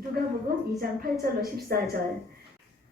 누가복음 2장 8절로 14절.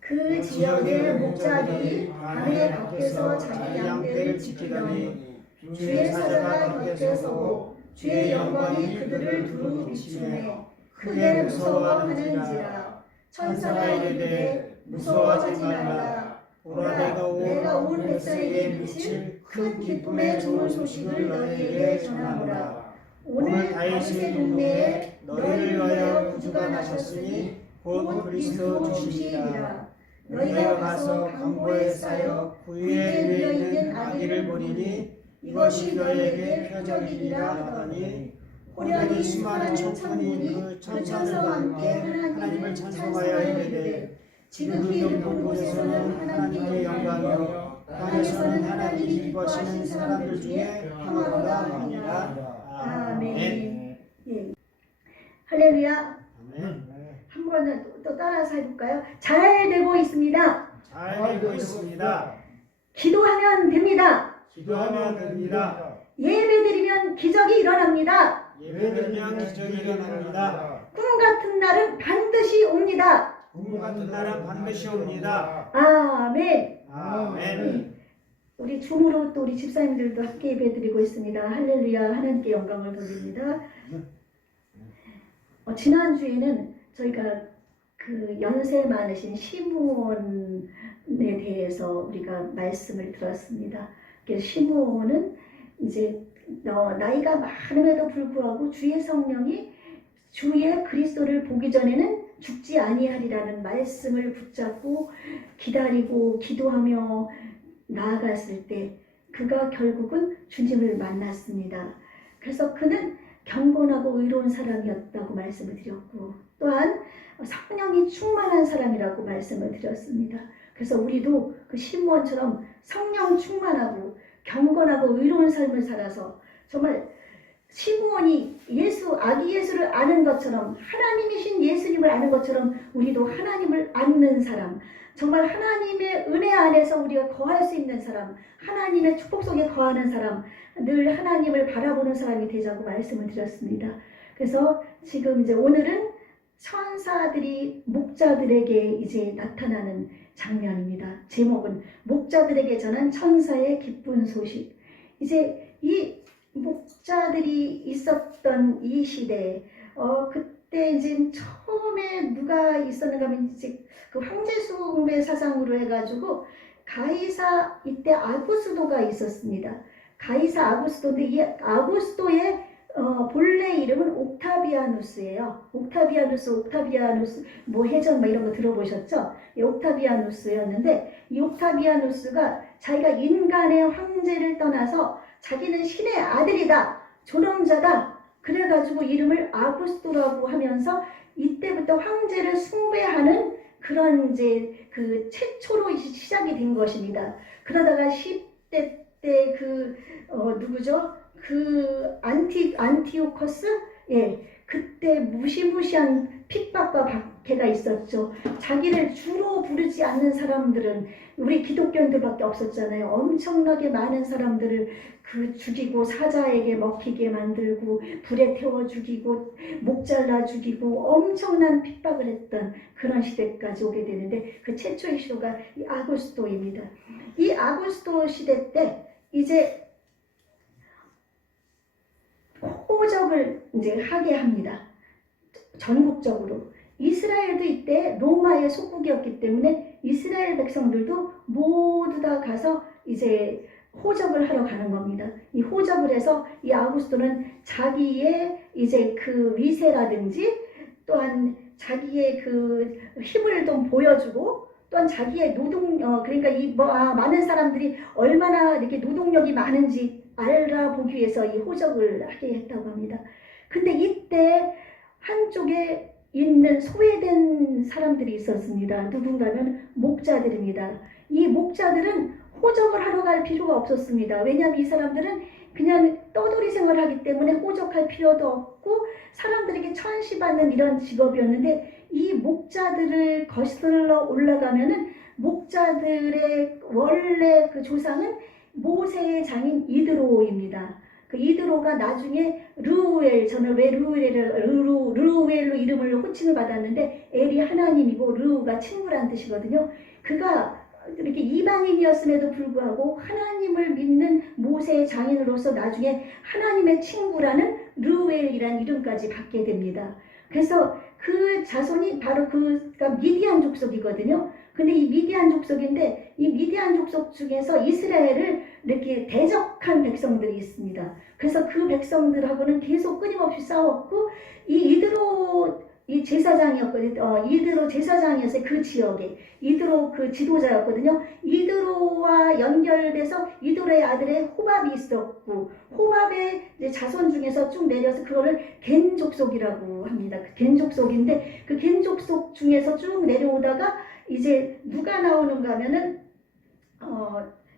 그 지역의 목자들이 밤에 밖에서 자기 양떼를 지키더니 주의 사자가 곁에 서고 주의 영광이 그들을 두루 비추매 크게 무서워하는지라. 천사가 이르되 무서워하지 말라. 보라 내가 온 백성에게 미칠 큰 기쁨의 좋은 소식을 너희에게 전하노라. 오늘 다윗의 동네에 너희를 위하여 구주가 나셨으니 곧 그리스도 주시니라. 너희가 가서 강보에 쌓여 구유에 누워 있는 아기를 보리니 이것이 너희에게 표적이니라 하더니 호련히 수많은 천군이 그 천사들과 함께 하나님을 찬송하여 이르되 지극히 높은 곳에서는 하나님의 영광이요 땅에서는 하나님이 기뻐하시는 사람들 중에 평화로다 하니라. 아멘. 예. 할렐루야. 한 번은 또 따라서 해볼까요? 잘 되고 있습니다. 잘 되고 있습니다. 기도하면 됩니다. 기도하면 됩니다. 예배드리면 기적이 일어납니다. 예배드리면 기적이 일어납니다. 꿈 같은 날은 반드시 옵니다. 꿈 같은 날은 반드시 옵니다. 아멘. 아멘. 우리 줌으로 또 우리 집사님들도 함께 예배드리고 있습니다. 할렐루야. 하나님께 영광을 돌립니다. 지난주에는 저희가 그 연세 많으신 시므온에 대해서 우리가 말씀을 들었습니다. 그래서 시므온은 이제 나이가 많음에도 불구하고 주의 성령이 주의 그리스도를 보기 전에는 죽지 아니하리라는 말씀을 붙잡고 기다리고 기도하며 나아갔을 때 그가 결국은 주님을 만났습니다. 그래서 그는 경건하고 의로운 사람이었다고 말씀을 드렸고 또한 성령이 충만한 사람이라고 말씀을 드렸습니다. 그래서 우리도 그 시므온처럼 성령 충만하고 경건하고 의로운 삶을 살아서 정말 시므온이 아기 예수를 아는 것처럼 하나님이신 예수님을 아는 것처럼 우리도 하나님을 아는 사람, 정말 하나님의 은혜 안에서 우리가 거할 수 있는 사람, 하나님의 축복 속에 거하는 사람, 늘 하나님을 바라보는 사람이 되자고 말씀을 드렸습니다. 그래서 지금 이제 오늘은 천사들이 목자들에게 이제 나타나는 장면입니다. 제목은 목자들에게 전한 천사의 기쁜 소식. 이제 이 목자들이 있었던 이 시대에 그때 이제 처음에 누가 있었는가 하면 이제 그 황제숭배 사상으로 해가지고 가이사 이때 아구스도가 있었습니다. 가이사 아구스도인데 이 아구스도의 본래 이름은 옥타비아누스예요. 옥타비아누스 뭐 해전 뭐 이런 거 들어보셨죠? 옥타비아누스였는데 이 옥타비아누스가 자기가 인간의 황제를 떠나서 자기는 신의 아들이다, 존엄자다. 그래가지고 이름을 아구스도라고 하면서 이때부터 황제를 숭배하는 그런 이제 그 최초로 시작이 된 것입니다. 그러다가 10대 때 누구죠? 그 안티오커스? 예, 그때 무시무시한 핍박과 박해가 있었죠. 자기를 주로 부르지 않는 사람들은 우리 기독교인들밖에 없었잖아요. 엄청나게 많은 사람들을 죽이고 사자에게 먹히게 만들고 불에 태워 죽이고 목 잘라 죽이고 엄청난 핍박을 했던 그런 시대까지 오게 되는데 그 최초의 시도가 이 아구스도입니다. 이 아구스도 시대 때 이제 호적을 이제 하게 합니다. 전국적으로. 이스라엘도 이때 로마의 속국이었기 때문에 이스라엘 백성들도 모두 다 가서 이제 호적을 하러 가는 겁니다. 이 호적을 해서 이 아구스도는 자기의 이제 그 위세라든지 또한 자기의 그 힘을 좀 보여주고 또한 자기의 그러니까 많은 사람들이 얼마나 이렇게 노동력이 많은지 알아보기 위해서 이 호적을 하게 했다고 합니다. 근데 이때 한쪽에 있는 소외된 사람들이 있었습니다. 누군가는 목자들입니다. 이 목자들은 호적을 하러 갈 필요가 없었습니다. 왜냐하면 이 사람들은 그냥 떠돌이 생활을 하기 때문에 호적할 필요도 없고 사람들에게 천시받는 이런 직업이었는데 이 목자들을 거슬러 올라가면은 목자들의 원래 그 조상은 모세의 장인 이드로입니다. 그 이드로가 나중에 르우엘, 저는 왜 르우엘로 이름을 호칭을 받았는데 엘이 하나님이고 르우가 친구란 뜻이거든요. 그가 이렇게 이방인이었음에도 불구하고 하나님을 믿는 모세의 장인으로서 나중에 하나님의 친구라는 르우엘이라는 이름까지 받게 됩니다. 그래서 그 자손이 바로 그가 미디안 족속이거든요. 근데 이 미디안 족속인데 이 미디안 족속 중에서 이스라엘을 이렇게 대적한 백성들이 있습니다. 그래서 그 백성들하고는 계속 끊임없이 싸웠고 이 이드로 이 제사장이었거든요. 이드로 제사장이었어요. 그 지역에 이드로 그 지도자였거든요. 이드로와 연결돼서 이드로의 아들의 호밥이 있었고 호밥의 이제 자손 중에서 쭉 내려서 그거를 겐 족속이라고 합니다. 겐 족속인데 그 겐 족속 중에서 쭉 내려오다가 이제 누가 나오는가 하면은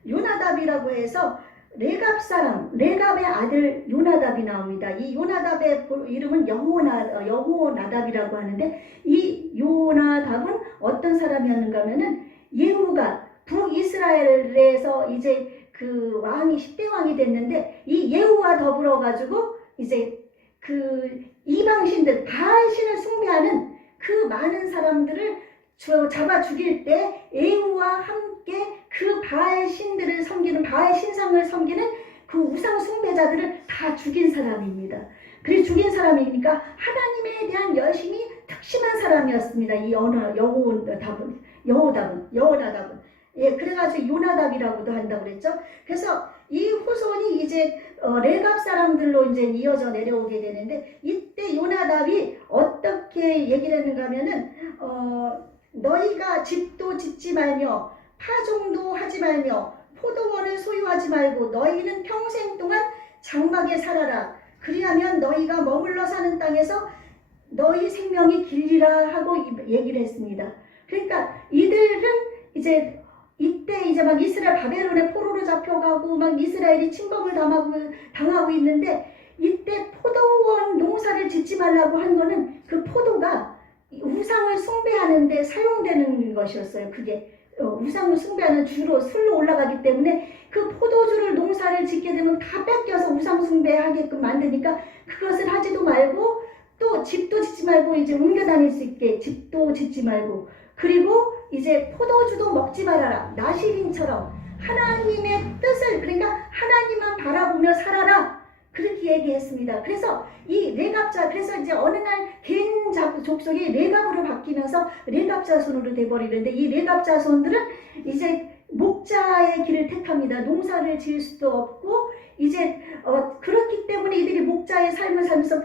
요나답이라고 해서 레갑 사람, 레갑의 아들 요나답이 나옵니다. 이 요나답의 이름은 여호나답이라고 하는데 이 요나답은 어떤 사람이었는가 하면은 예후가 북이스라엘에서 이제 그 왕이 10대 왕이 됐는데 이 예후와 더불어 가지고 이제 그 이방신들 바알신을 숭배하는 그 많은 사람들을 잡아 죽일 때 예후와 함께 그 바알 신들을 섬기는 바알 신상을 섬기는 그 우상 숭배자들을 다 죽인 사람입니다. 그래서 죽인 사람이니까 하나님에 대한 열심이 특심한 사람이었습니다. 이 여호나답은 예, 그래가지고 요나답이라고도 한다고 그랬죠. 그래서 이 후손이 이제 레갑 사람들로 이제 이어져 내려오게 되는데 이때 요나답이 어떻게 얘기를 했는가 하면은 너희가 집도 짓지 말며 파종도 하지 말며 포도원을 소유하지 말고 너희는 평생 동안 장막에 살아라. 그리하면 너희가 머물러 사는 땅에서 너희 생명이 길리라 하고 얘기를 했습니다. 그러니까 이들은 이제 이때 이제 막 이스라엘 바벨론의 포로로 잡혀가고 막 이스라엘이 침범을 당하고 있는데 이때 포도원 농사를 짓지 말라고 한 거는 그 포도가 우상을 숭배하는 데 사용되는 것이었어요. 그게 우상을 숭배하는 주로 술로 올라가기 때문에 그 포도주를 농사를 짓게 되면 다 뺏겨서 우상 숭배하게끔 만드니까 그것을 하지도 말고 또 집도 짓지 말고 이제 옮겨 다닐 수 있게 집도 짓지 말고 그리고 이제 포도주도 먹지 말아라. 나시린처럼 하나님의 뜻을 그러니까 하나님만 바라보며 살아라. 그렇게 얘기했습니다. 그래서 이 레갑자 그래서 이제 어느 날 겐 족속이 레갑으로 바뀌면서 레갑 자손으로 돼버리는데 이 레갑 자손들은 이제 목자의 길을 택합니다. 농사를 지을 수도 없고 이제 그렇기 때문에 이들이 목자의 삶을 살면서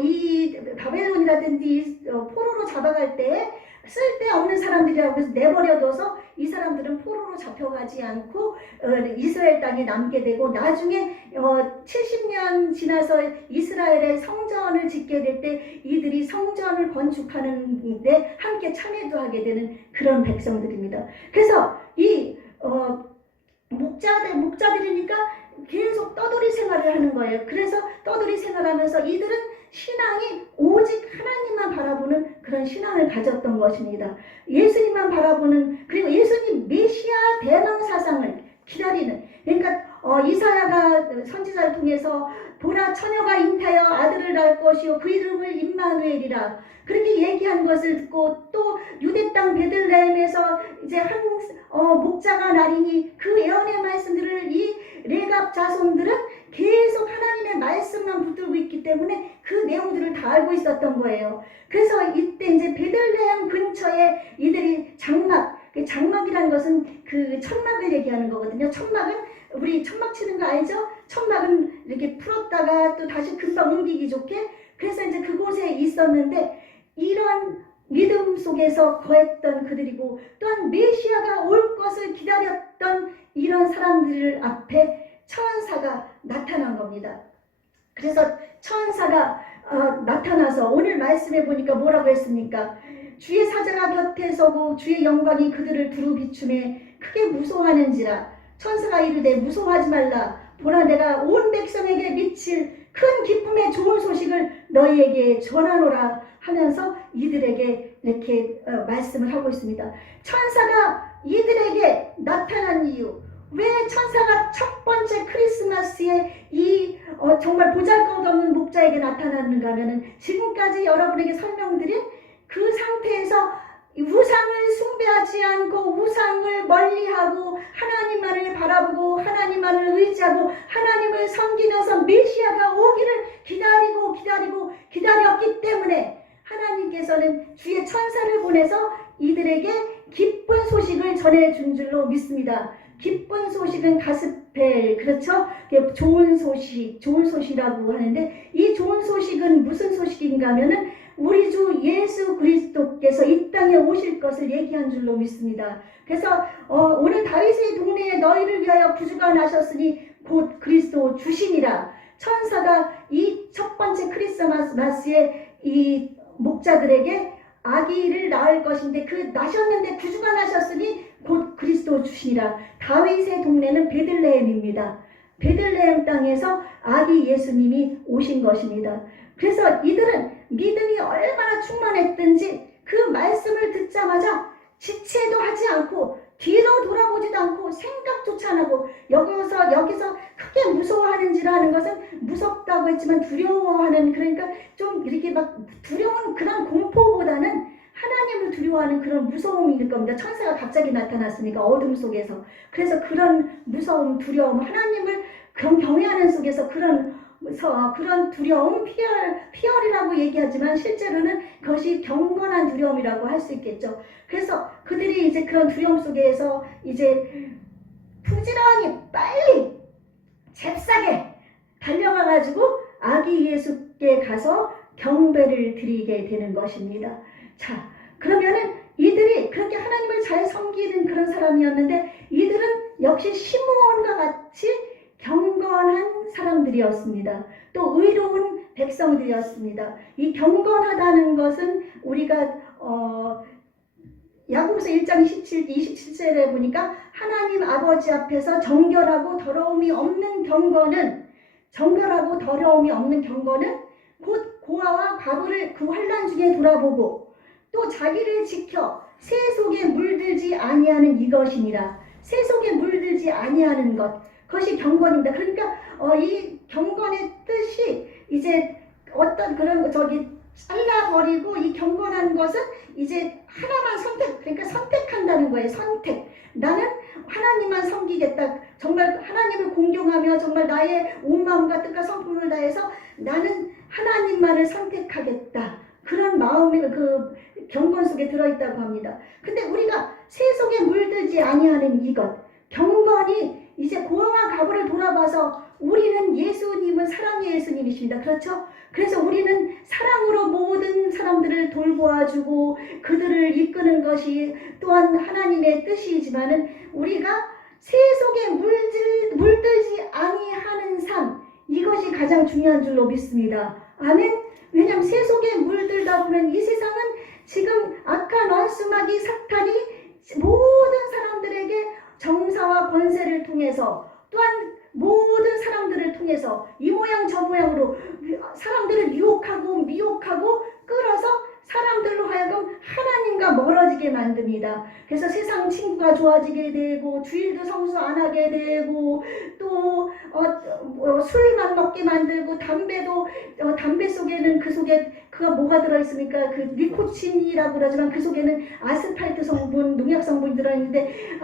이 바벨론이라든지 포로로 잡아갈 때 쓸데없는 사람들이라고 해서 내버려둬서 이 사람들은 포로로 잡혀가지 않고 이스라엘 땅에 남게 되고 나중에 70년 지나서 이스라엘의 성전을 짓게 될 때 이들이 성전을 건축하는 데 함께 참여도 하게 되는 그런 백성들입니다. 그래서 이 목자들이니까 계속 떠돌이 생활을 하는 거예요. 그래서 떠돌이 생활하면서 이들은 신앙이 오직 하나님만 바라보는 그런 신앙을 가졌던 것입니다. 예수님만 바라보는 그리고 예수님 메시아 대망 사상을 기다리는 그러니까 이사야가 선지자를 통해서 보라 처녀가 잉태하여 아들을 낳을 것이요 그 이름을 임마누엘이라 그렇게 얘기한 것을 듣고 또 유대 땅 베들레헴에서 이제 한 목자가 나리니 그 예언의 말씀들을 이 레갑 자손들은 계속 하나님의 말씀만 붙들고 있기 때문에 그 내용들을 다 알고 있었던 거예요. 그래서 이때 이제 베들레헴 근처에 이들이 장막이라는 것은 그 천막을 얘기하는 거거든요. 천막은 우리 천막 치는 거 알죠? 천막은 이렇게 풀었다가 또 다시 금방 옮기기 좋게 그래서 이제 그곳에 있었는데 이런 믿음 속에서 거했던 그들이고 또한 메시아가 올 것을 기다렸던 이런 사람들 앞에 천사가 나타난 겁니다. 그래서 천사가 나타나서 오늘 말씀해 보니까 뭐라고 했습니까? 주의 사자가 곁에 서고 주의 영광이 그들을 두루 비추매 크게 무서워하는지라 천사가 이르되 무서워하지 말라 보라 내가 온 백성에게 미칠 큰 기쁨의 좋은 소식을 너희에게 전하노라 하면서 이들에게 이렇게 말씀을 하고 있습니다. 천사가 이들에게 나타난 이유 왜 천사가 첫 번째 크리스마스에 이 정말 보잘것없는 목자에게 나타났는가 하면은 지금까지 여러분에게 설명드린 그 상태에서 우상을 숭배하지 않고 우상을 멀리하고 하나님만을 바라보고 하나님만을 의지하고 하나님을 섬기면서 메시아가 오기를 기다렸기 때문에 하나님께서는 주의 천사를 보내서 이들에게 기쁜 소식을 전해준 줄로 믿습니다. 기쁜 소식은 가스펠, 그렇죠? 좋은 소식이라고 하는데 이 좋은 소식은 무슨 소식인가 하면은 우리 주 예수 그리스도께서 이 땅에 오실 것을 얘기한 줄로 믿습니다. 그래서 오늘 다윗의 동네에 너희를 위하여 구주가 나셨으니 곧 그리스도 주시니라. 천사가 이 첫 번째 크리스마스에 이 목자들에게 아기를 낳을 것인데 그 나셨는데 구주가 나셨으니 곧 그리스도 주시니라. 다윗의 동네는 베들레헴입니다. 베들레헴 땅에서 아기 예수님이 오신 것입니다. 그래서 이들은 믿음이 얼마나 충만했든지 그 말씀을 듣자마자 지체도 하지 않고 뒤로 돌아보지도 않고 생각조차 안 하고 여기서 크게 무서워하는지라 하는 것은 무섭다고 했지만 두려워하는, 그러니까 좀 이렇게 막 두려운 그런 공포보다는 하나님을 두려워하는 그런 무서움일 겁니다. 천사가 갑자기 나타났으니까 어둠 속에서. 그래서 그런 무서움, 두려움, 하나님을 경외하는 속에서 그런 두려움, 피열이라고 얘기하지만 실제로는 그것이 경건한 두려움이라고 할 수 있겠죠. 그래서 그들이 이제 그런 두려움 속에서 이제 부지런히 빨리 잽싸게 달려가가지고 아기 예수께 가서 경배를 드리게 되는 것입니다. 자, 그러면은 이들이 그렇게 하나님을 잘 섬기는 그런 사람이었는데 이들은 역시 시므온과 같이 경건한 사람들이었습니다. 또 의로운 백성들이었습니다. 이 경건하다는 것은 우리가 야고보서 1장 27절에 보니까 하나님 아버지 앞에서 정결하고 더러움이 없는 경건은 곧 고아와 과부를 그 환난 중에 돌아보고 또 자기를 지켜 새 속에 물들지 아니하는 이것이니라. 새 속에 물들지 아니하는 것, 그것이 경건입니다. 그러니까 이 경건의 뜻이 이제 어떤 그런 잘라버리고 이 경건한 것은 이제 하나만 그러니까 선택한다는 거예요. 선택. 나는 하나님만 섬기겠다. 정말 하나님을 공경하며 정말 나의 온 마음과 뜻과 성품을 다해서 나는 하나님만을 선택하겠다. 그런 마음이 그 경건 속에 들어있다고 합니다. 근데 우리가 새 속에 물들지 아니하는 이것, 경건이 이제 고아와 과부를 돌아봐서 우리는 예수님은 사랑의 예수님이십니다. 그렇죠? 그래서 우리는 사랑으로 모든 사람들을 돌보아주고 그들을 이끄는 것이 또한 하나님의 뜻이지만은 우리가 새 속에 물들지 아니하는 삶, 이것이 가장 중요한 줄로 믿습니다. 아멘. 왜냐하면 새 속에 물들다 보면 이 세상은 지금 악한 원수마귀 사탄이 모든 사람들에게 정사와 권세를 통해서 또한 모든 사람들을 통해서 이 모양 저 모양으로 사람들을 유혹하고 미혹하고 끌어서 사람들로 하여금 하나님과 멀어지게 만듭니다. 그래서 세상 친구가 좋아지게 되고 주일도 성수 안 하게 되고 또 술만 먹게 만들고 담배도 담배 속에는 그가 뭐가 들어있습니까? 그 니코틴이라고 그러지만 그 속에는 아스팔트 성분, 농약 성분이 들어있는데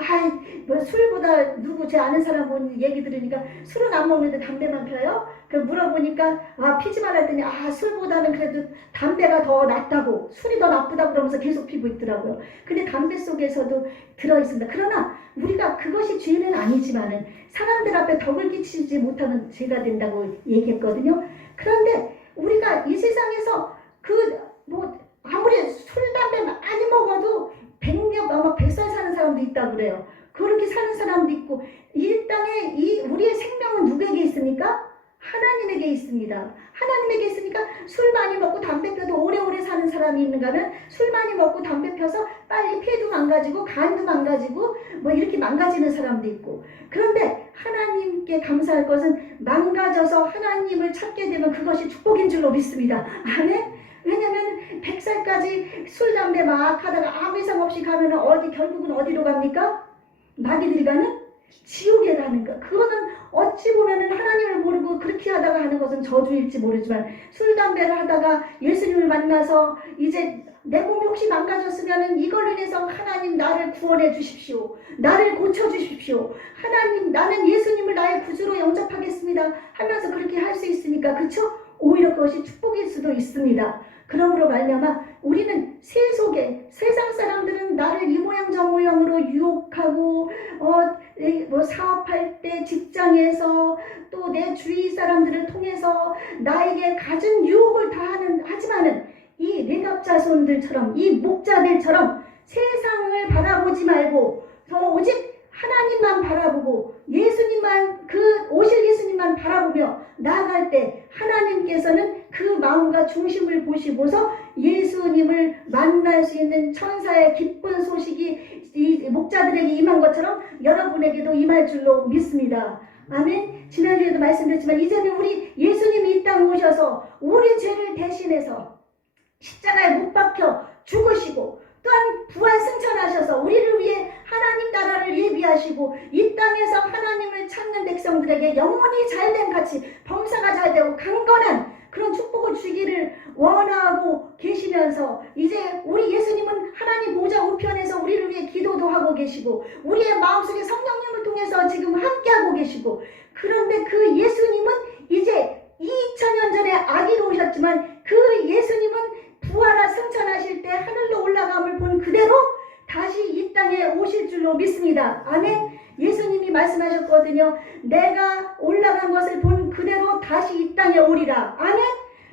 술보다 제 아는 사람 본 얘기 들으니까 술은 안 먹는데 담배만 펴요? 그 물어보니까 피지 말랬더니 술보다는 그래도 담배가 더 낫다고, 술이 더 나쁘다고 그러면서 계속 피고 있더라고요. 근데 담배 속에서도 들어있습니다. 그러나 우리가 그것이 죄는 아니지만은 사람들 앞에 덕을 끼치지 못하는 죄가 된다고 얘기했거든요. 그런데 우리가 이 세상에서 아무리 술, 담배 많이 먹어도 100살 사는 사람도 있다고 그래요. 그렇게 사는 사람도 있고, 이 땅에 우리의 생명은 누구에게 있습니까? 하나님에게 있습니다. 하나님에게 있으니까 술 많이 먹고 담배 펴도 오래오래 사는 사람이 있는가 하면 술 많이 먹고 담배 펴서 빨리 폐도 망가지고 간도 망가지고 이렇게 망가지는 사람도 있고, 그런데 하나님께 감사할 것은 망가져서 하나님을 찾게 되면 그것이 축복인 줄로 믿습니다. 아멘. 왜냐면 100살까지 술, 담배 막 하다가 아무 이상 없이 가면 결국은 어디로 갑니까? 마귀들이 가는 지옥에 가는 것. 그거는 어찌 보면은 하나님을 모르고 그렇게 하다가 하는 것은 저주일지 모르지만 술, 담배를 하다가 예수님을 만나서 이제 내 몸이 혹시 망가졌으면은 이걸로 인해서 하나님 나를 구원해 주십시오. 나를 고쳐 주십시오. 하나님 나는 예수님을 나의 구주로 영접하겠습니다. 하면서 그렇게 할 수 있으니까 그쵸? 오히려 그것이 축복일 수도 있습니다. 그러므로 말미암아 우리는 세속에 세상 사람들은 나를 이 모양 저 모양으로 유혹하고 뭐 사업할 때 직장에서 또 내 주위 사람들을 통해서 나에게 갖은 유혹을 하지만은 이 레갑 자손들처럼 이 목자들처럼 세상을 바라보지 말고 오직 하나님만 바라보고 예수님만 그 오실 예수님만 바라보며 나아갈 때 하나님께서는 그 마음과 중심을 보시고서 예수님을 만날 수 있는 천사의 기쁜 소식이 이 목자들에게 임한 것처럼 여러분에게도 임할 줄로 믿습니다. 아멘. 지난주에도 말씀드렸지만 이제는 우리 예수님이 이 땅에 오셔서 우리 죄를 대신해서 십자가에 못 박혀 죽으시고 또한 부활 승천하셔서 우리를 위해 하나님 나라를 예비하시고 이 땅에서 하나님을 찾는 백성들에게 영원히 잘된 같이 범사가 잘되고 강건한 그런 축복을 주기를 원하고 계시면서 이제 우리 예수님은 하나님 보좌 우편에서 우리를 위해 기도도 하고 계시고 우리의 마음속에 성령님을 통해서 지금 함께하고 계시고 그런데 그 예수님은 이제 2000년 전에 아기로 오셨지만 그 예수님은 부활하 승천하실 때 하늘로 올라감을 본 그대로 다시 이 땅에 오실 줄로 믿습니다. 아멘. 예수님이 말씀하셨거든요. 내가 올라간 것을 본 그대로 다시 이 땅에 오리라. 아멘.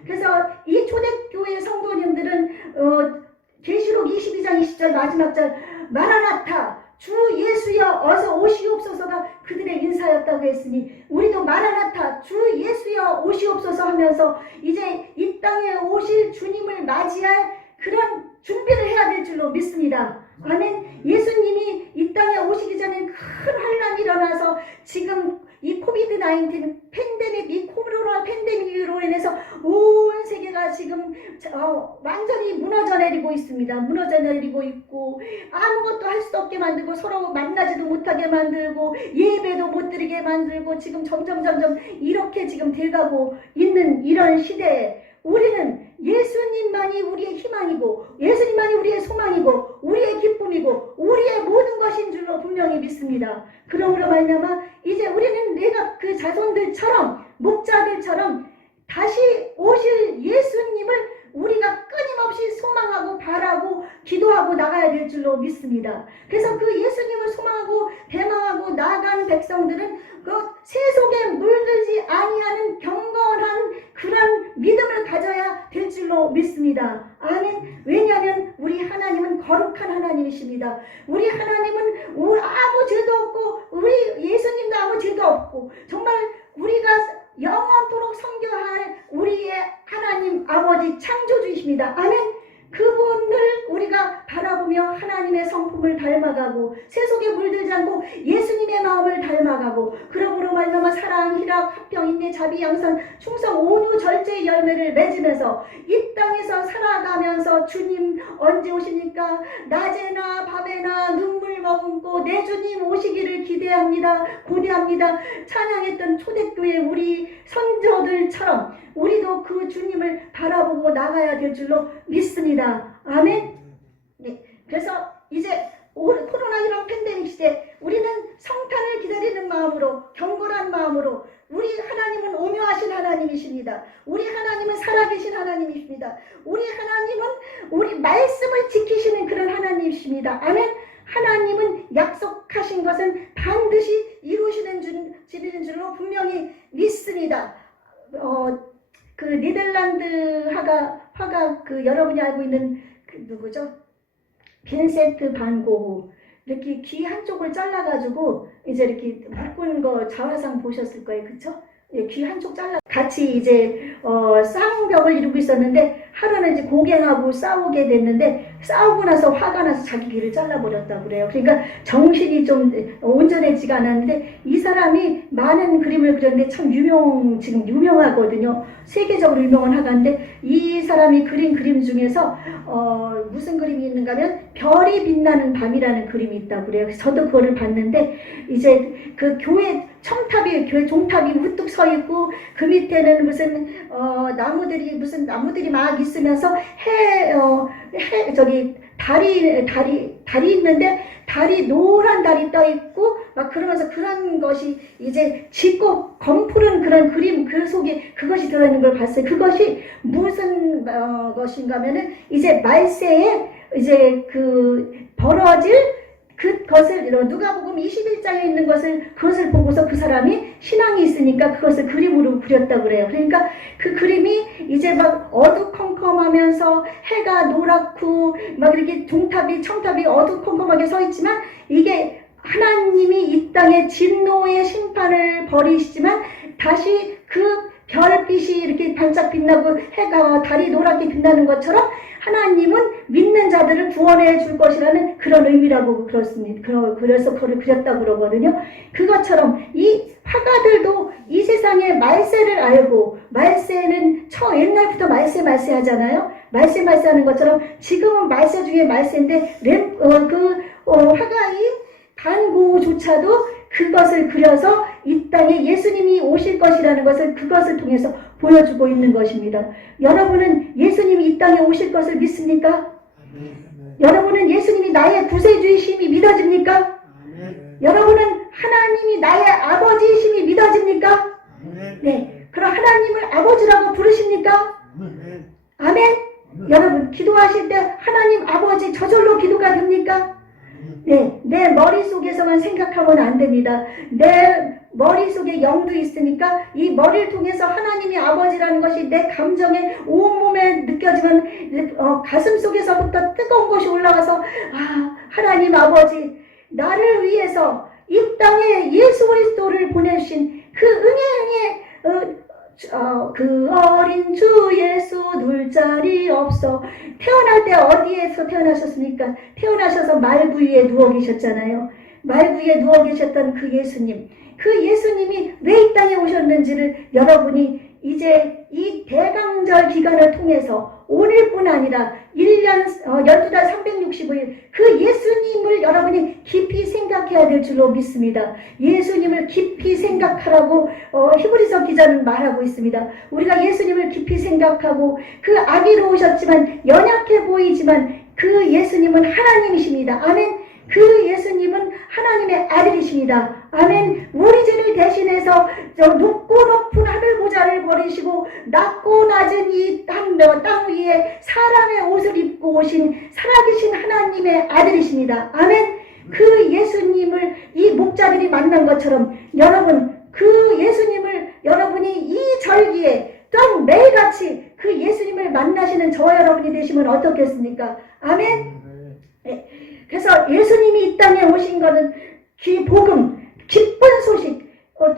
그래서 이 초대교회 성도님들은 계시록 22장 20절 마지막 절 마라나타 주 예수여 어서 오시옵소서가 그들의 인사였다고 했으니 우리도 마라나타 주 예수여 오시옵소서 하면서 이제 이 땅에 오실 주님을 맞이할 그런 준비를 해야 될 줄로 믿습니다. 아멘. 예수님이 이 땅에 오시기 전에 큰 환란이 일어나서 지금 이 코비드-19 팬데믹, 이 코로나 팬데믹으로 인해서 온 세계가 지금 완전히 무너져 내리고 있습니다. 무너져 내리고 있고 아무것도 할 수 없게 만들고 서로 만나지도 못하게 만들고 예배도 못 드리게 만들고 지금 점점 이렇게 지금 돼가고 있는 이런 시대에 우리는 예수님만이 우리의 희망이고 예수님만이 우리의 소망이고 우리의 기쁨이고 우리의 모든 것인 줄로 분명히 믿습니다. 그러므로 말미암아 이제 우리는 내가 그 자손들처럼 목자들처럼 다시 오실 예수님을 우리가 끊임없이 소망하고 바라고 기도하고 나가야 될 줄로 믿습니다. 그래서 그 예수님을 소망하고 대망하고 나아가는 백성들은 그 세속에 물들지 아니하는 경건한 그런 믿음을 가져야 될 줄로 믿습니다. 아멘. 왜냐하면 우리 하나님은 거룩한 하나님이십니다. 우리 하나님은 아무 죄도 없고 우리 예수님도 아무 죄도 없고 정말 우리가 영원토록 섬겨할 우리의 하나님 아버지 창조주이십니다. 아멘. 그분을 우리가 바라보며 하나님의 성품을 닮아가고 세속에 물들지 않고 예수님의 마음을 닮아가고 그러므로 말미암아 사랑, 희락, 화평, 인내, 자비, 양선, 충성, 온유, 절제의 열매를 맺으면서 이 땅에서 살아가면서 주님 언제 오십니까? 낮에나 밤에나 눈물 머금고 내 주님 오시기를 기대합니다. 고대합니다. 찬양했던 초대교회 우리 선조들처럼 우리도 그 주님을 바라보고 나가야 될 줄로 믿습니다. 아멘. 네. 그래서 이제 코로나19 팬데믹 시대 우리는 성탄을 기다리는 마음으로 경건한 마음으로 우리 하나님은 오묘하신 하나님이십니다. 우리 하나님은 살아계신 하나님이십니다. 우리 하나님은 우리 말씀을 지키시는 그런 하나님이십니다. 아멘. 하나님은 약속하신 것은 반드시 이루시는 줄로 분명히 믿습니다. 그 네덜란드 화가 그 여러분이 알고 있는 그 누구죠? 빈센트 반 고흐. 이렇게 귀 한쪽을 잘라가지고 이제 이렇게 묶은 거 자화상 보셨을 거예요, 그쵸? 귀 한쪽 잘라 같이 이제 쌍벽을 이루고 있었는데 하루는 이제 고갱하고 싸우게 됐는데 싸우고 나서 화가 나서 자기 귀를 잘라버렸다고 그래요. 그러니까 정신이 좀 온전해지가 않았는데 이 사람이 많은 그림을 그렸는데 참 지금 유명하거든요. 세계적으로 유명한 화가인데 이 사람이 그린 그림 중에서 무슨 그림이 있는가 그림인가 하면 별이 빛나는 밤이라는 그림이 있다고 그래요. 그래서 저도 그거를 봤는데 이제 그 교회 교회 종탑이 우뚝 서 있고 그 밑에는 무슨 나무들이 막 있으면서 달이 있는데 노란 달이 떠 있고 막 그러면서 그런 것이 이제 짙고 검푸른 그런 그림 그 속에 그것이 들어있는 걸 봤어요. 그것이 무슨 것인가 하면은 이제 말세에 이제 그 벌어질 그것을 누가복음 21장에 있는 그것을 보고서 그 사람이 신앙이 있으니까 그것을 그림으로 그렸다고 그래요. 그러니까 그 그림이 이제 막 어두컴컴하면서 해가 노랗고 막 이렇게 청탑이 어두컴컴하게 서 있지만 이게 하나님이 이 땅에 진노의 심판을 벌이시지만 다시 그 별빛이 이렇게 반짝 빛나고 달이 노랗게 빛나는 것처럼 하나님은 믿는 자들을 구원해 줄 것이라는 그런 의미라고 그렇습니다. 그래서 그걸 그렸다고 그러거든요. 그것처럼 이 화가들도 이 세상의 말세를 알고 말세는 옛날부터 말세 하잖아요. 말세 하는 것처럼 지금은 말세 중에 말세인데 화가인 반고조차도 그것을 그려서 이 땅에 예수님이 오실 것이라는 것을 그것을 통해서 보여주고 있는 것입니다. 여러분은 예수님이 이 땅에 오실 것을 믿습니까? 여러분은 예수님이 나의 구세주이심이 믿어집니까? 여러분은 하나님이 나의 아버지이심이 믿어집니까? 네, 그럼 하나님을 아버지라고 부르십니까? 아멘. 여러분 기도하실 때 하나님 아버지 저절로 기도가 됩니까? 네, 내 머릿속에서만 생각하면 안 됩니다. 내 머릿속에 영도 있으니까 이 머리를 통해서 하나님이 아버지라는 것이 내 감정에 온몸에 느껴지면 가슴 속에서부터 뜨거운 것이 올라가서 하나님 아버지 나를 위해서 이 땅에 예수 그리스도를 보내신 그 그 어린 주 예수 둘 자리 없어. 태어날 때 어디에서 태어나셨습니까? 태어나셔서 말구 위에 누워 계셨잖아요. 말구 위에 누워 계셨던 그 예수님이 왜 이 땅에 오셨는지를 여러분이 이제 이 대강절 기간을 통해서 오늘뿐 아니라 1년 12달 365일 그 예수님을 여러분이 깊이 생각해야 될 줄로 믿습니다. 예수님을 깊이 생각하라고 히브리서 기자는 말하고 있습니다. 우리가 예수님을 깊이 생각하고 그 아기로 오셨지만 연약해 보이지만 그 예수님은 하나님이십니다. 아멘. 그 예수님은 하나님의 아들이십니다. 아멘. 우리 죄를 대신해서 높고 높은 하늘 보좌를 버리시고 낮고 낮은 이 땅 위에 사람의 옷을 입고 오신 살아계신 하나님의 아들이십니다. 아멘. 그 예수님을 이 목자들이 만난 것처럼 여러분 그 예수님을 여러분이 이 절기에 또 매일같이 그 예수님을 만나시는 저와 여러분이 되시면 어떻겠습니까? 아멘. 네. 그래서 예수님이 이 땅에 오신 것은 복음, 기쁜 소식,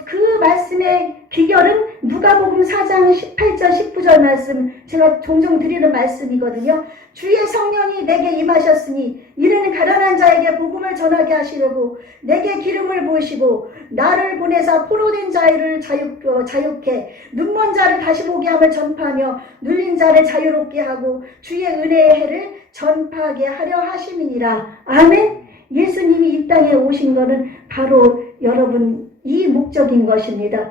그 말씀의 기결은 누가복음 4장 18절 19절 말씀 제가 종종 드리는 말씀이거든요. 주의 성령이 내게 임하셨으니 이는 가난한 자에게 복음을 전하게 하시려고 내게 기름을 부으시고 나를 보내사 포로된 자를 자유케 눈먼 자를 다시 보게 함을 전파하며 눌린 자를 자유롭게 하고 주의 은혜의 해를 전파하게 하려 하심이니라. 아멘. 예수님이 이 땅에 오신 것은 바로 여러분 이 목적인 것입니다.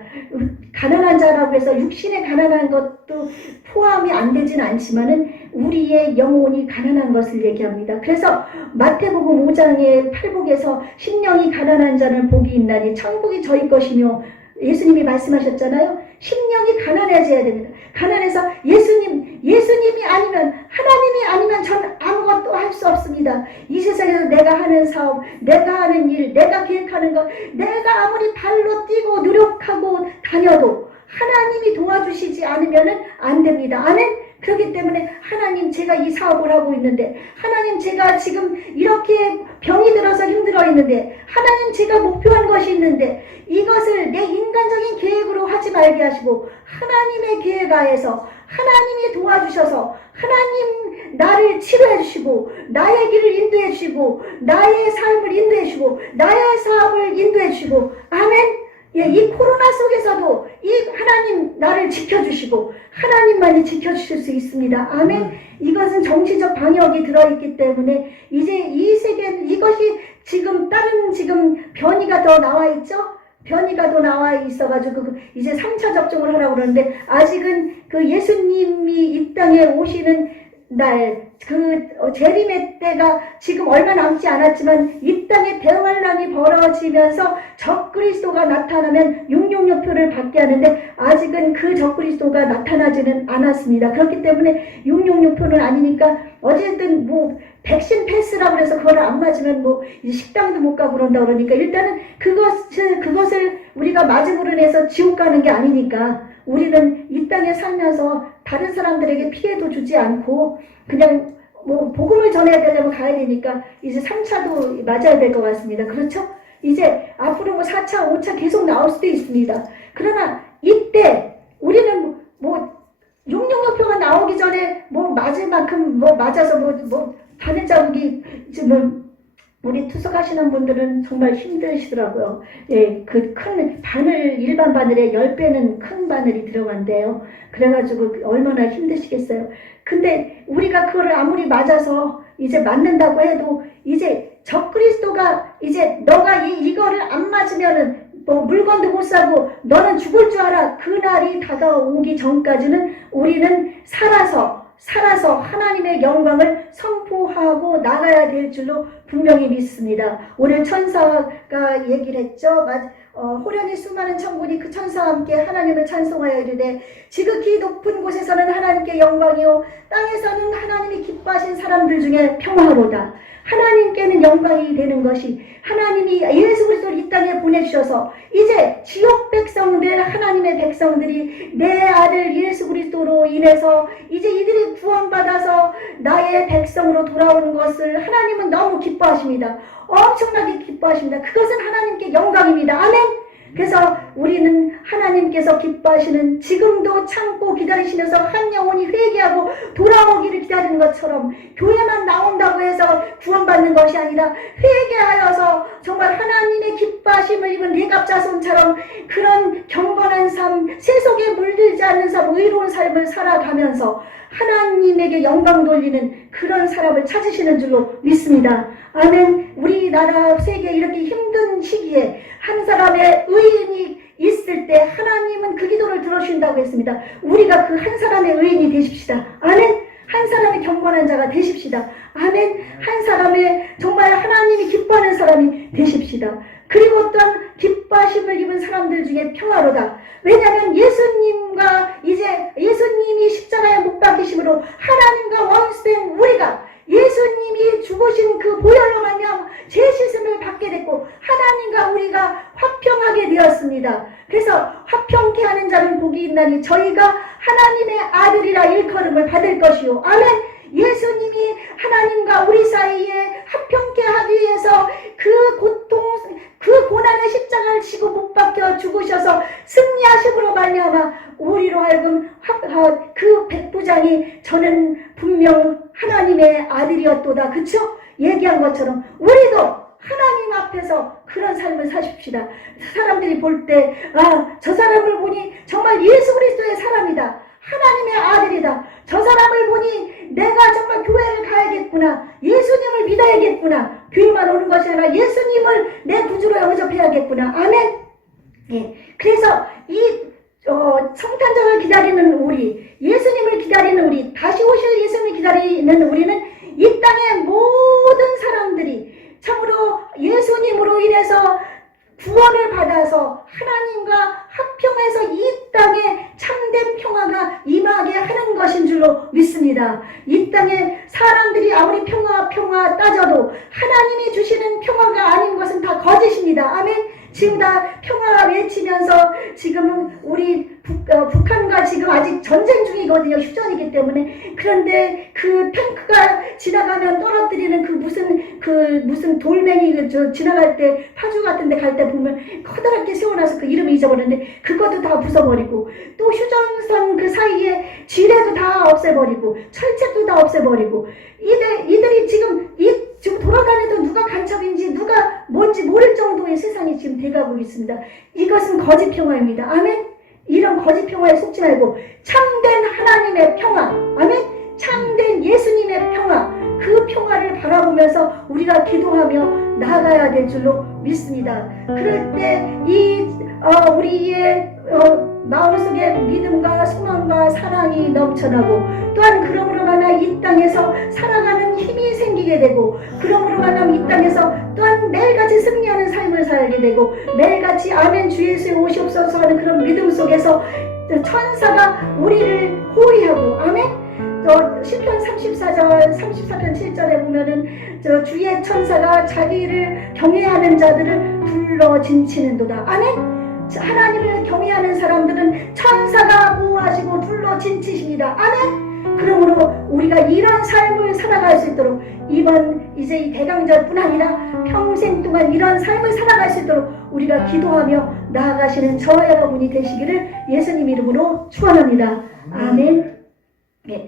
가난한 자라고 해서 육신에 가난한 것도 포함이 안 되진 않지만은 우리의 영혼이 가난한 것을 얘기합니다. 그래서 마태복음 5장의 8복에서 심령이 가난한 자는 복이 있나니 천국이 저희 것이며 예수님이 말씀하셨잖아요. 심령이 가난해져야 됩니다. 가난해서 예수님이 아니면 하나님이 아니면 전 아무것도 할 수 없습니다. 이 세상에서 내가 하는 사업, 내가 하는 일, 내가 계획하는 것, 내가 아무리 발로 뛰고 노력하고 다녀도 하나님이 도와주시지 않으면 안 됩니다. 아멘? 그렇기 때문에 하나님 제가 이 사업을 하고 있는데 하나님 제가 지금 이렇게 병이 들어서 힘들어 있는데 하나님 제가 목표한 것이 있는데 이것을 내 인간적인 계획으로 하지 말게 하시고 하나님의 계획 하에서 하나님이 도와주셔서 하나님 나를 치료해 주시고 나의 길을 인도해 주시고 나의 삶을 인도해 주시고 나의 사업을 인도해 주시고 아멘. 예, 이 코로나 속에서도 이 하나님 나를 지켜주시고 하나님만이 지켜주실 수 있습니다. 아멘. 이것은 정치적 방역이 들어있기 때문에 이제 이 세계는 이것이 지금 다른 지금 변이가 더 나와 있죠. 변이가 더 나와 있어가지고 이제 3차 접종을 하라고 그러는데 아직은 그 예수님이 이 땅에 오시는 날, 재림의 때가 지금 얼마 남지 않았지만 이 땅에 대환란이 벌어지면서 적그리스도가 나타나면 666표를 받게 하는데 아직은 그 적그리스도가 나타나지는 않았습니다. 그렇기 때문에 666표는 아니니까 어쨌든 뭐 백신 패스라고 해서 그걸 안 맞으면 뭐 이제 식당도 못 가고 그런다 그러니까 일단은 그것을 우리가 맞음으로 인해서 지옥 가는 게 아니니까 우리는 이 땅에 살면서 다른 사람들에게 피해도 주지 않고 그냥 뭐 복음을 전해야 되려면 가야 되니까 이제 3차도 맞아야 될 것 같습니다. 그렇죠? 이제 앞으로 뭐 4차, 5차 계속 나올 수도 있습니다. 그러나 이때 우리는 뭐 666표가 나오기 전에 뭐 맞을 만큼 뭐 맞아서 뭐 바늘 자국이 지금 우리 투석하시는 분들은 정말 힘드시더라고요. 예, 그 큰 바늘, 일반 바늘에 10배는 큰 바늘이 들어간대요. 그래가지고 얼마나 힘드시겠어요. 근데 우리가 그거를 아무리 맞아서 이제 맞는다고 해도 이제 적그리스도가 이제 너가 이거를 안 맞으면은 뭐 물건도 못 사고 너는 죽을 줄 알아. 그날이 다가오기 전까지는 우리는 살아서 하나님의 영광을 선포하고 나가야 될 줄로 분명히 믿습니다. 오늘 천사가 얘기를 했죠. 호련히 수많은 천군이 그 천사와 함께 하나님을 찬송하여 이르되 지극히 높은 곳에서는 하나님께 영광이요 땅에서는 하나님이 기뻐하신 사람들 중에 평화로다. 하나님께는 영광이 되는 것이 하나님이 예수 그리스도를 이 땅에 보내주셔서 이제 지역 백성들 하나님의 백성들이 내 아들 예수 그리스도로 인해서 이제 이들이 구원받아서 나의 백성으로 돌아오는 것을 하나님은 너무 기뻐하십니다. 엄청나게 기뻐하십니다. 그것은 하나님께 영광입니다. 아멘. 그래서 우리는 하나님께서 기뻐하시는 지금도 참고 기다리시면서 한 영혼이 회개하고 돌아오기를 기다리는 것처럼 교회만 나온다고 해서 구원받는 것이 아니라 회개하여서 정말 하나님의 기뻐하심을 입은 레갑자손처럼 그런 경건한 삶, 세속에 물들지 않는 삶, 의로운 삶을 살아가면서 하나님에게 영광 돌리는 그런 사람을 찾으시는 줄로 믿습니다. 아멘. 우리나라 세계 이렇게 힘든 시기에 한 사람의 의인이 있을 때 하나님은 그 기도를 들어주신다고 했습니다. 우리가 그 한 사람의 의인이 되십시다. 아멘. 한 사람의 경건한 자가 되십시다. 아멘. 한 사람의 정말 하나님이 기뻐하는 사람이 되십시다. 그리고 또한 기뻐하심을 입은 사람들 중에 평화로다. 왜냐하면 예수님과 이제 예수님이 십자가에 못 박히심으로 하나님과 원수된 우리가 예수님이 죽으신 그 보혈로 말미암아 죄 씻음을 받게 됐고 하나님과 우리가 화평하게 되었습니다. 그래서 화평케 하는 자는 복이 있나니 저희가 하나님의 아들이라 일컬음을 받을 것이요. 아멘. 예수님이 하나님과 우리 사이에 화평케 하기 위해서 그 고통, 그 고난의 십자가를 지고 못 박혀 죽으셔서 승리하심으로 말미암아 우리로 하여금 그 백부장이 저는 분명 하나님의 아들이었도다. 그쵸? 얘기한 것처럼 우리도 하나님 앞에서 그런 삶을 사십시다. 사람들이 볼 때 저 사람을 보니 정말 예수 그리스도의 사람이다. 하나님의 아들이다. 저 사람을 보니 내가 정말 교회를 가야겠구나. 예수님을 믿어야겠구나. 교회만 오는 것이 아니라 예수님을 내 구주로 영접해야겠구나. 아멘. 예. 그래서 이 성탄절을 기다리는 우리, 예수님을 기다리는 우리, 다시 오실 예수님을 기다리는 우리는 이 땅의 모든 사람들이 참으로 예수님으로 인해서 구원을 받아서 하나님과 합평해서 이 땅에 참된 평화가 임하게 하는 것인 줄로 믿습니다. 이 땅에 사람들이 아무리 평화 따져도 하나님이 주시는 평화가 아닌 것은 다 거짓입니다. 아멘. 지금 다 평화 외치면서 지금은 우리 북한과 지금 아직 전쟁 중이거든요. 휴전이기 때문에. 그런데 그 탱크가 지나가면 떨어뜨리는 무슨 돌멩이 지나갈 때 파주 같은 데 갈 때 보면 커다랗게 세워놔서 그 이름을 잊어버렸는데 그것도 다 부숴버리고 또 휴전선 그 사이에 지뢰도 다 없애버리고 철책도 다 없애버리고 이들이 지금 돌아다니도 누가 간첩인지 누가 뭔지 모를 정도 두려움의 세상이 지금 돼가고 있습니다. 이것은 거짓 평화입니다. 아멘. 이런 거짓 평화에 속지 말고 참된 하나님의 평화, 아멘. 참된 예수님의 평화, 그 평화를 바라보면서 우리가 기도하며 나아가야 될 줄로 믿습니다. 그럴 때 우리의 마음속에 믿음과 소망과 사랑이 넘쳐나고, 또한 그러므로 말하면 이 땅에서 살아가는 힘이 생기게 되고, 그러므로 말하면 이 땅에서 또한 매일같이 승리하는 삶을 살게 되고, 매일같이 아멘 주 예수의 오시옵소서 하는 그런 믿음 속에서 천사가 우리를 호위하고, 아멘. 시편 34편 7절에 보면은 주의 천사가 자기를 경외하는 자들을 불러 진치는도다. 아멘. 하나님을 경외하는 사람들은 천사가 보호하시고 둘러 진치십니다. 아멘. 그러므로 우리가 이런 삶을 살아갈 수 있도록, 이번 이제 이 대강절뿐 아니라 평생 동안 이런 삶을 살아갈 수 있도록 우리가 기도하며 나아가시는 저와 여러분이 되시기를 예수님 이름으로 축원합니다. 아멘. 네.